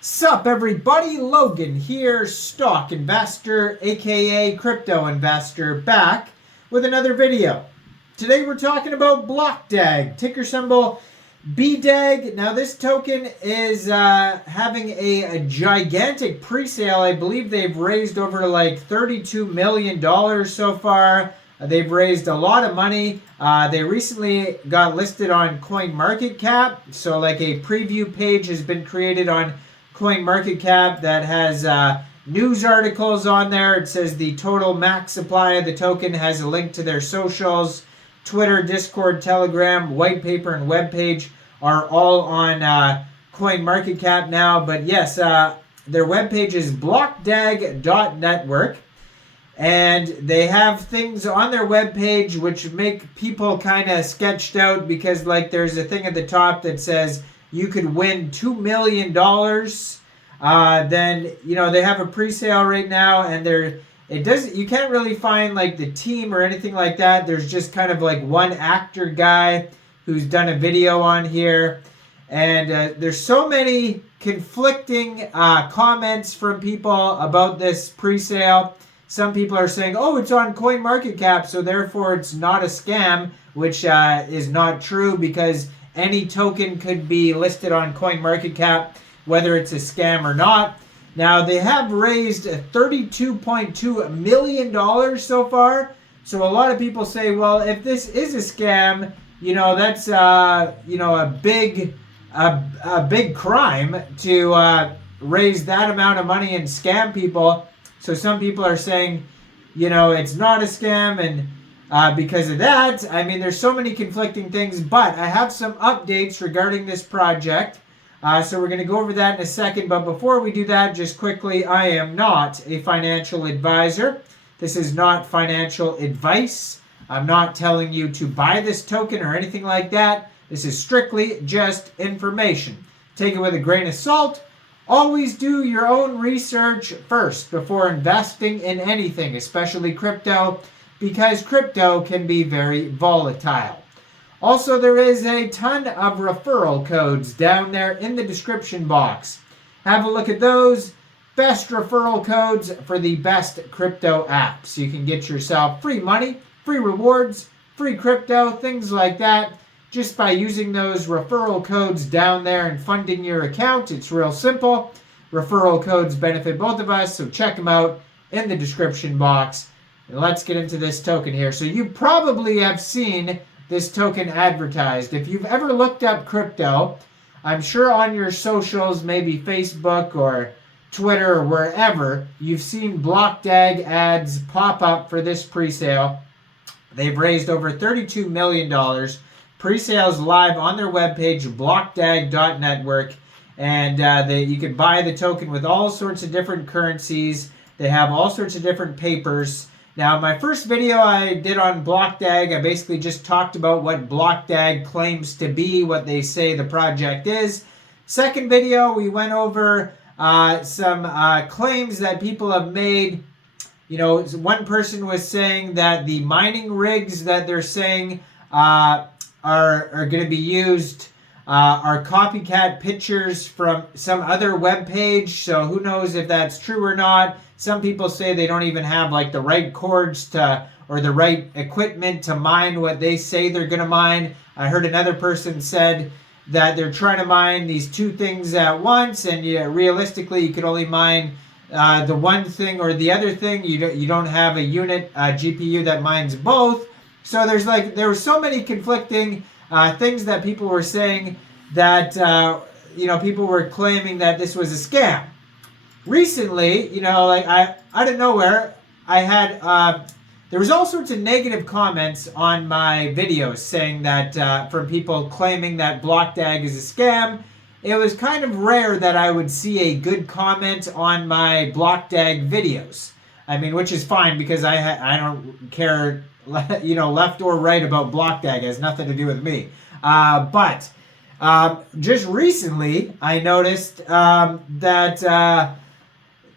Sup everybody, Logan here, stock investor, aka crypto investor, back with another video. Today we're talking about Blockdag, ticker symbol Bdag. Now this token is having a gigantic pre-sale. I believe they've raised over like $32 million so far. They've raised a lot of money. They recently got listed on CoinMarketCap, so like a preview page has been created on CoinMarketCap that has news articles on there. It says the total max supply of the token, has a link to their socials, Twitter, Discord, Telegram, white paper, and webpage are all on CoinMarketCap now. But yes, their webpage is blockdag.network. And they have things on their webpage which make people kind of sketched out, because like there's a thing at the top that says you could win $2 million. Then, you know, they have a pre-sale right now, and you can't really find like the team or anything like that. There's just kind of like one actor guy who's done a video on here. And there's so many conflicting comments from people about this pre-sale. Some people are saying, oh, it's on CoinMarketCap, so therefore it's not a scam, which is not true, because any token could be listed on CoinMarketCap, whether it's a scam or not. Now, they have raised $32.2 million so far. So a lot of people say, well, if this is a scam, you know, that's, you know, a big crime to raise that amount of money and scam people. So some people are saying, you know, it's not a scam, and because of that, I mean, there's so many conflicting things, but I have some updates regarding this project. So we're going to go over that in a second, but before we do that, just quickly, I am not a financial advisor. This is not financial advice. I'm not telling you to buy this token or anything like that. This is strictly just information. Take it with a grain of salt. Always do your own research first before investing in anything, especially crypto, because crypto can be very volatile. Also, there is a ton of referral codes down there in the description box. Have a look at those. Best referral codes for the best crypto apps. You can get yourself free money, free rewards, free crypto, things like that, just by using those referral codes down there and funding your account. It's real simple. Referral codes benefit both of us, so check them out in the description box. And let's get into this token here. So you probably have seen this token advertised. If you've ever looked up crypto, I'm sure on your socials, maybe Facebook or Twitter or wherever, you've seen Blockdag ads pop up for this pre-sale. They've raised over $32 million. Pre-sales live on their webpage, blockdag.network, and you can buy the token with all sorts of different currencies. They have all sorts of different papers. Now, my first video I did on Blockdag, I basically just talked about what Blockdag claims to be, what they say the project is. Second video, we went over some claims that people have made. You know, one person was saying that the mining rigs that they're saying are going to be used are copycat pictures from some other web page, so who knows if that's true or not. Some people say they don't even have like the right cords or the right equipment to mine what they say they're going to mine. I heard another person said that they're trying to mine these two things at once, and realistically you could only mine the one thing or the other thing. You don't have a unit GPU that mines both. So there were so many conflicting things that people were saying that, you know, people were claiming that this was a scam. Recently, you know, like out of nowhere, I had, there was all sorts of negative comments on my videos saying that, from people claiming that Blockdag is a scam. It was kind of rare that I would see a good comment on my Blockdag videos. I mean, which is fine, because I don't care, you know, left or right about Blockdag. It has nothing to do with me. But just recently, I noticed that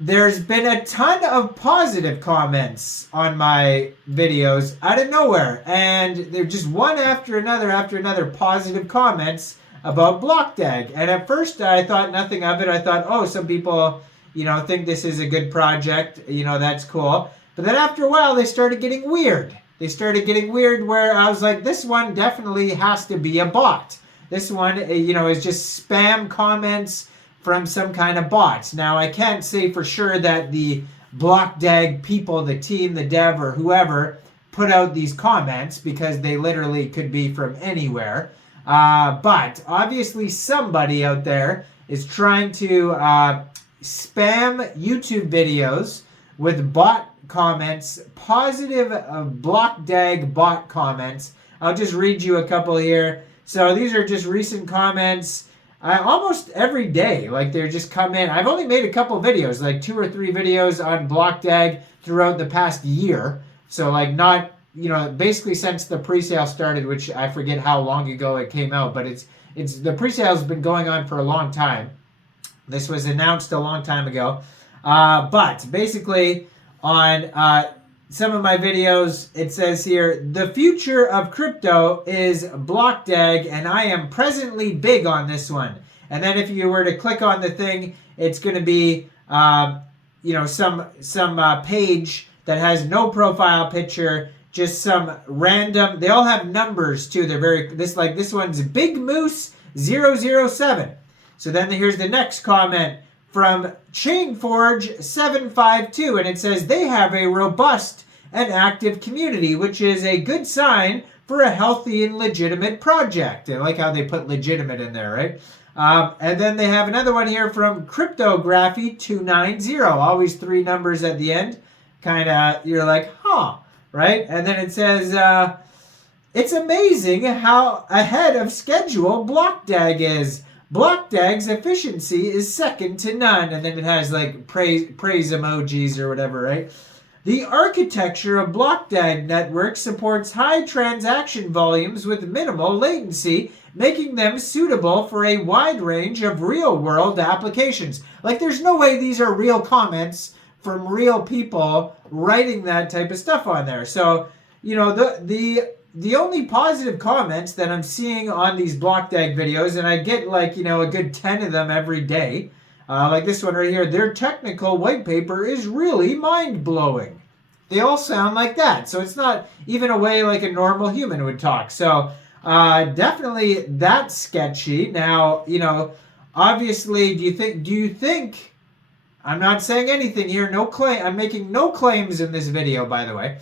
there's been a ton of positive comments on my videos out of nowhere. And they're just one after another positive comments about Blockdag. And at first I thought nothing of it. I thought, oh, some people, think this is a good project. That's cool. But then after a while, they started getting weird. They started getting weird where I was like, this one definitely has to be a bot. This one, is just spam comments from some kind of bots. Now, I can't say for sure that the Blockdag people, the team, the dev, or whoever put out these comments, because they literally could be from anywhere. But obviously somebody out there is trying to spam YouTube videos with bot comments, positive Blockdag bot comments. I'll just read you a couple here. So these are just recent comments. Almost every day, like they're just come in. I've only made a couple videos, like 2 or 3 videos on Blockdag throughout the past year. So like not, basically since the presale started, which I forget how long ago it came out, but it's the presale has been going on for a long time. This was announced a long time ago. But basically on some of my videos, it says here, the future of crypto is Blockdag, and I am presently big on this one. And then if you were to click on the thing, it's going to be, some page that has no profile picture, just some random, they all have numbers too. They're this one's Big Moose 007. So then here's the next comment from Chainforge 752, and it says they have a robust and active community, which is a good sign for a healthy and legitimate project. I like how they put legitimate in there, right? And then they have another one here from Cryptography 290, always 3 numbers at the end. Kind of, you're like, huh, right? And then it says, it's amazing how ahead of schedule Blockdag is. Blockdag's efficiency is second to none. And then it has like praise emojis or whatever, right? The architecture of Blockdag network supports high transaction volumes with minimal latency, making them suitable for a wide range of real-world applications. Like, there's no way these are real comments from real people writing that type of stuff on there. So, the only positive comments that I'm seeing on these Blockdag videos, and I get a good 10 of them every day, like this one right here, their technical white paper is really mind-blowing. They all sound like that. So it's not even a way like a normal human would talk. So definitely that's sketchy. Now, obviously, do you think, I'm not saying anything here, no claim, I'm making no claims in this video, by the way.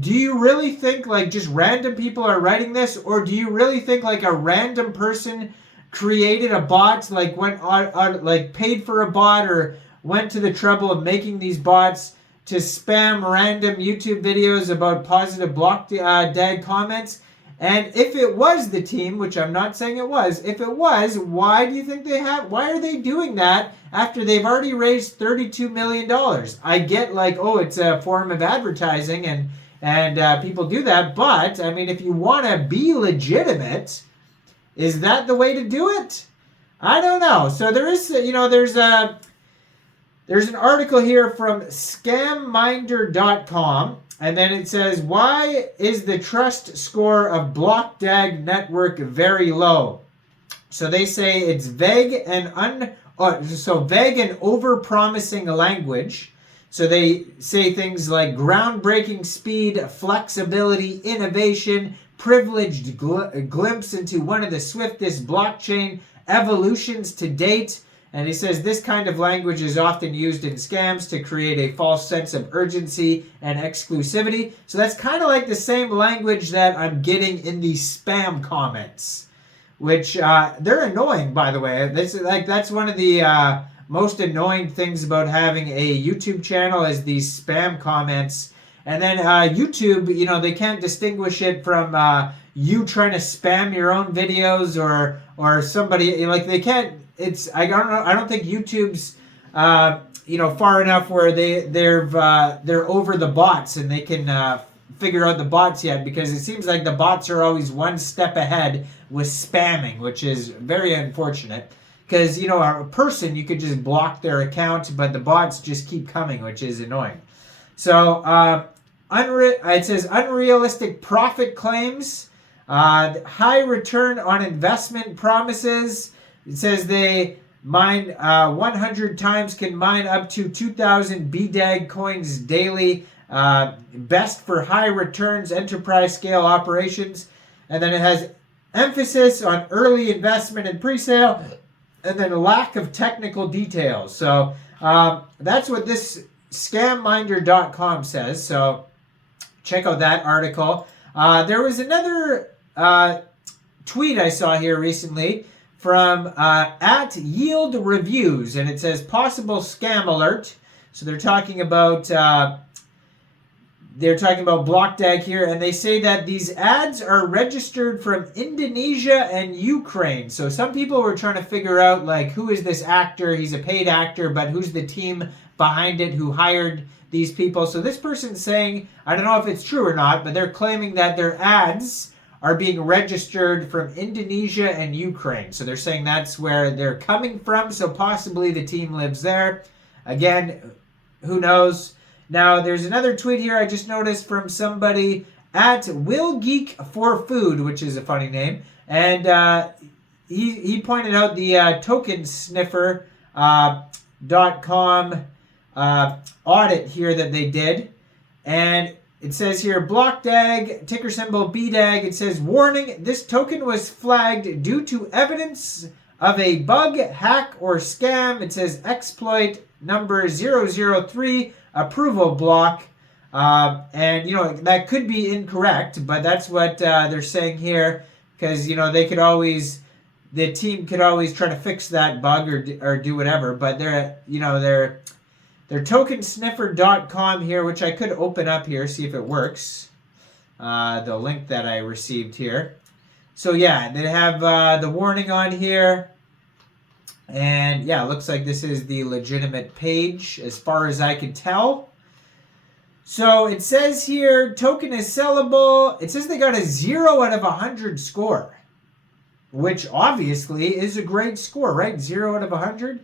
Do you really think like just random people are writing this, or do you really think like a random person created a bot, like went on like paid for a bot or went to the trouble of making these bots to spam random YouTube videos about positive Blockdag comments? And if it was the team, which I'm not saying it was, if it was, why do you think why are they doing that after they've already raised $32 million? I get like, oh, it's a form of advertising and people do that, but I mean, if you want to be legitimate, is that the way to do it? I don't know. So there is, there's an article here from scamminder.com, and then it says, why is the trust score of Blockdag network very low? So they say it's vague and over-promising language. So they say things like groundbreaking speed, flexibility, innovation, privileged glimpse into one of the swiftest blockchain evolutions to date. And he says this kind of language is often used in scams to create a false sense of urgency and exclusivity. So that's kind of like the same language that I'm getting in these spam comments, which they're annoying, by the way. That's one of the most annoying things about having a YouTube channel is these spam comments. And then YouTube, they can't distinguish it from you trying to spam your own videos or somebody, like they can't. I don't think YouTube's far enough where they're over the bots and they can figure out the bots yet, because it seems like the bots are always one step ahead with spamming, which is very unfortunate. Because a person, you could just block their account, but the bots just keep coming, which is annoying. So it says unrealistic profit claims. High return on investment promises. It says they mine 100 times, can mine up to 2,000 Bdag coins daily. Best for high returns, enterprise scale operations. And then it has emphasis on early investment and pre-sale, and then a lack of technical details. So that's what this scamminder.com says. So check out that article. There was another tweet I saw here recently from at Yield Reviews, and it says possible scam alert. So they're talking about Blockdag here, and they say that these ads are registered from Indonesia and Ukraine. So some people were trying to figure out, like, who is this actor? He's a paid actor, but who's the team behind it who hired these people? So this person's saying, I don't know if it's true or not, but they're claiming that their ads are being registered from Indonesia and Ukraine. So they're saying that's where they're coming from, so possibly the team lives there. Again, who knows? Now, there's another tweet here I just noticed from somebody at Will Geek for Food, which is a funny name. And he pointed out the Tokensniffer.com audit here that they did. And it says here, Blockdag, ticker symbol Bdag. It says, warning, this token was flagged due to evidence of a bug, hack, or scam. It says exploit number 003, approval block. And, you know, that could be incorrect, but that's what they're saying here. Because, you know, they could always, the team could always try to fix that bug or do whatever. But they're Tokensniffer.com here, which I could open up here, see if it works. The link that I received here. So yeah, they have the warning on here. And yeah, it looks like this is the legitimate page as far as I could tell. So it says here, token is sellable. It says they got a 0 out of 100 score, which obviously is a great score, right? 0 out of 100.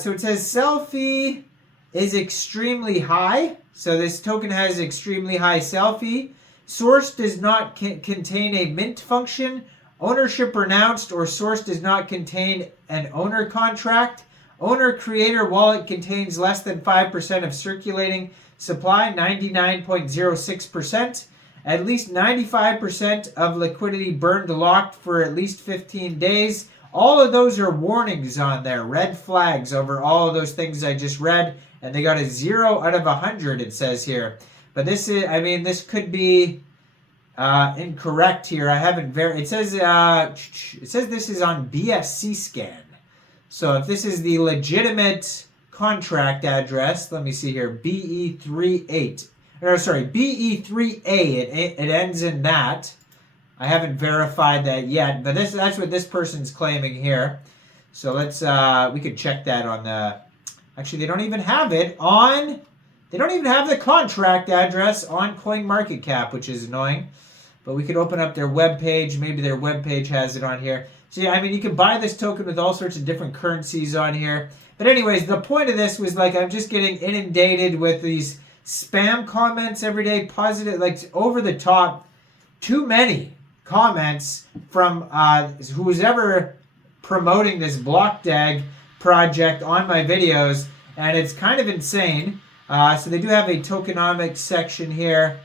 So it says sell fee is extremely high. So this token has extremely high sell fee. Source does not contain a mint function. Ownership renounced, or source does not contain an owner contract. Owner creator wallet contains less than 5% of circulating supply, 99.06%. At least 95% of liquidity burned locked for at least 15 days. All of those are warnings on there, red flags over all of those things I just read. And they got a 0 out of 100, it says here. But this is, I mean, this could be incorrect here. I haven't it says this is on BSC scan. So if this is the legitimate contract address, let me see here, BE38. Or sorry, BE3A. It ends in that. I haven't verified that yet, but that's what this person's claiming here. So let's we could check that on the. Actually, they don't even have it on. They don't even have the contract address on CoinMarketCap, which is annoying. But we could open up their webpage. Maybe their webpage has it on here. So yeah, I mean, you can buy this token with all sorts of different currencies on here. But anyways, the point of this was, like, I'm just getting inundated with these spam comments every day, positive, like, over the top, too many comments from who's ever promoting this Blockdag project on my videos, and it's kind of insane. So they do have a tokenomics section here.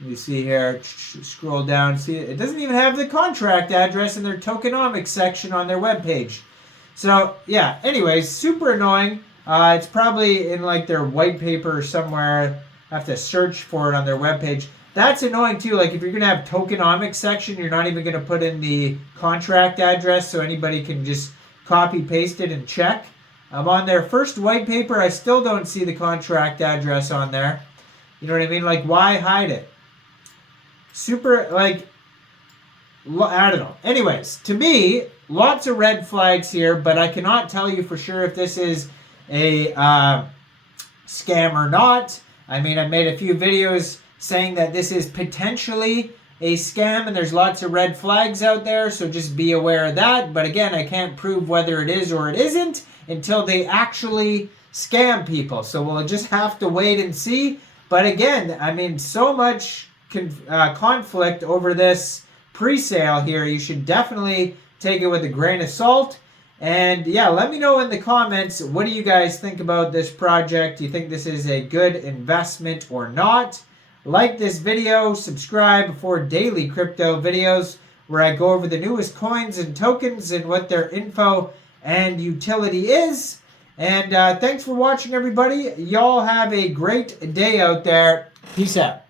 Let me see here, scroll down, see it doesn't even have the contract address in their tokenomics section on their webpage. So yeah, anyways, super annoying. It's probably in like their white paper or somewhere. I have to search for it on their webpage. That's annoying too. Like if you're gonna have tokenomics section, you're not even gonna put in the contract address so anybody can just copy paste it and check. On their first white paper, I still don't see the contract address on there. You know what I mean? Like, why hide it? Super, like, I don't know. Anyways, to me, lots of red flags here, but I cannot tell you for sure if this is a scam or not. I mean, I made a few videos saying that this is potentially a scam, and there's lots of red flags out there, so just be aware of that. But again, I can't prove whether it is or it isn't until they actually scam people. So we'll just have to wait and see. But again, I mean, so much conflict over this pre-sale here. You should definitely take it with a grain of salt. And yeah, let me know in the comments, what do you guys think about this project? Do you think this is a good investment or not? Like this video, subscribe for daily crypto videos where I go over the newest coins and tokens and what their info and utility is. And thanks for watching, everybody. Y'all have a great day out there. Peace out.